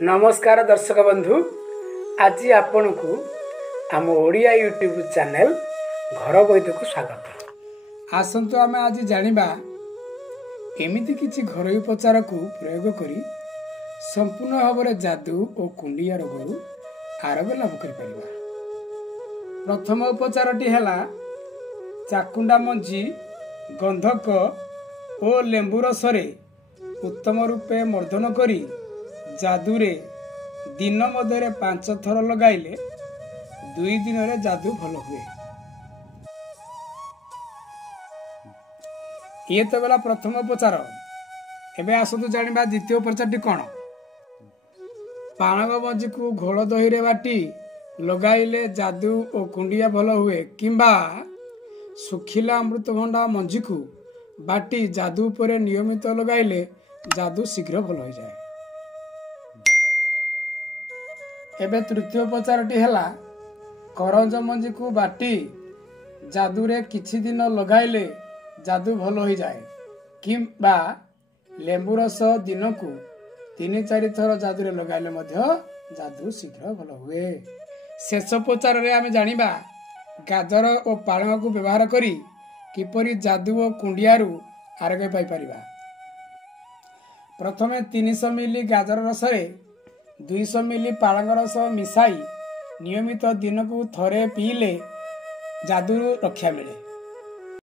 नमस्कार दर्शक बंधु, आज आपण को आम ओडिया यूट्यूब चैनल घर वैद्य को स्वागत। आसंतु आम आज जानिबा एमिति किछि घरोई उपचार को प्रयोग करी संपूर्ण भाव में जादू और कुंडिया रोग आरोग्य लाभ कर परिबा। प्रथम उपचारटी हैला चाकुंडा मंजी गंधक और लेंबू रसरे उत्तम रूपे मर्दन करी जादूरे दिन मध्य 5 थर लगाइले 2 दिन रे जादू भल हुए। ये तो गला प्रथम उपचार। एबे आसतु जानिबा द्वितीय उपचारटी कौन। पाणक मंजी को घोल दही रे बाटी लगाइले जादू और कुंडिया भल हुए, किंबा सुखिला अमृतभंडा मंजी को बाटी जादू पर नियमित लगाइले जादू शीघ्र भल हो जाए। एबे तृतीय उपचारटी हैला करंज मंजी को बाटी जादू रे किछि दिन लगाइले जादू भल हो जाए, किंबा लेंबू रस दिन को 3-4 थर जादू रे लगाइले मध्य जादू शीघ्र भल हुए। शेष उपचार रे आमे जानिबा गाजर और पालंग को व्यवहार करी किपरि जादू और कुंडियारू आरोग्य पाई परिबा। प्रथमे 300 मिली गाजर रस रे 200 मिली पालंग रस मिसाई नियमित दिन को थरे पीले जादू रक्षा मिले।